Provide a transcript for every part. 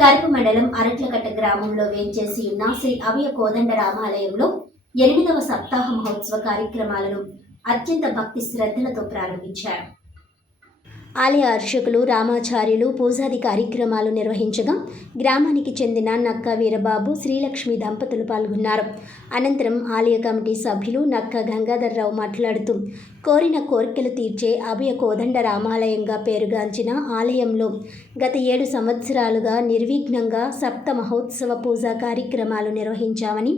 కరప మండలం అరట్లకట్ట గ్రామంలో వేంచేసి ఉన్న శ్రీ అభయ కోదండ రామాలయంలో 8వ సప్తాహ మహోత్సవ కార్యక్రమాలను అత్యంత భక్తి శ్రద్ధలతో ప్రారంభించారు. ఆలయ అర్చకులు రామాచార్యులు పూజాది కార్యక్రమాలు నిర్వహించగా గ్రామానికి చెందిన నక్క వీరబాబు శ్రీలక్ష్మి దంపతులు పాల్గొన్నారు. అనంతరం ఆలయ కమిటీ సభ్యులు నక్క గంగాధర్రావు మాట్లాడుతూ కోరిన కోరికలు తీర్చే అభయ కోదండ రామాలయంగా పేరుగాంచిన ఆలయంలో గత 7 సంవత్సరాలుగా నిర్విఘ్నంగా సప్త మహోత్సవ పూజా కార్యక్రమాలు నిర్వహించామని,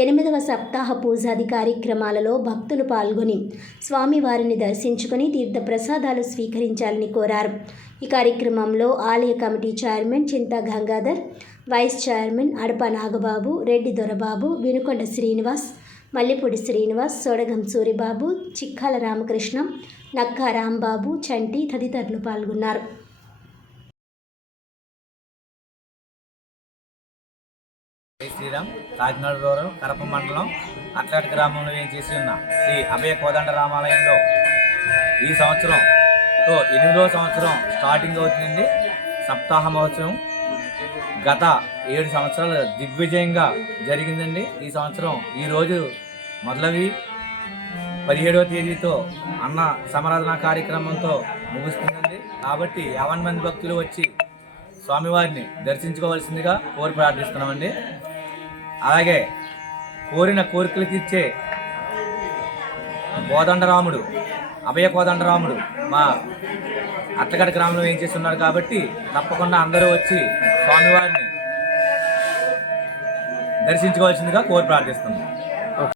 8వ సప్తాహ పూజాది కార్యక్రమాలలో భక్తులు పాల్గొని స్వామివారిని దర్శించుకుని తీర్థప్రసాదాలు స్వీకరించాలని కోరారు. ఈ కార్యక్రమంలో ఆలయ కమిటీ చైర్మన్ చింతా గంగాధర్, వైస్ చైర్మన్ అడప నాగబాబు, రెడ్డి దొరబాబు, వినుకొండ శ్రీనివాస్, మల్లిపూడి శ్రీనివాస్, సోడగం సూరిబాబు, చిక్కాల రామకృష్ణ, నక్కా రాంబాబు, చంటి తదితరులు పాల్గొన్నారు. శ్రీరామ్ కాకినాడ రూరల్ కరప మండలం అట్లకట్ట గ్రామంలో వేంచేసి ఉన్న శ్రీ అభయ కోదండ రామాలయంలో ఈ సంవత్సరంతో 8వ సంవత్సరం స్టార్టింగ్ అవుతుందండి. సప్తాహ మహోత్సవం గత 7 సంవత్సరాలు దిగ్విజయంగా జరిగిందండి. ఈ సంవత్సరం ఈరోజు మొదలవి 17వ తేదీతో అన్న సమరాధన కార్యక్రమంతో ముగుస్తుందండి. కాబట్టి 50 మంది భక్తులు వచ్చి స్వామివారిని దర్శించుకోవాల్సిందిగా కోరి ప్రార్థిస్తున్నామండి. అలాగే కోరిన కోరికలు తీర్చే కోదండరాముడు, అభయ కోదండరాముడు మా అట్లకట్ట గ్రామంలో ఏం చేస్తున్నారు కాబట్టి తప్పకుండా అందరూ వచ్చి స్వామివారిని దర్శించుకోవాల్సిందిగా కోరి ప్రార్థిస్తున్నాం.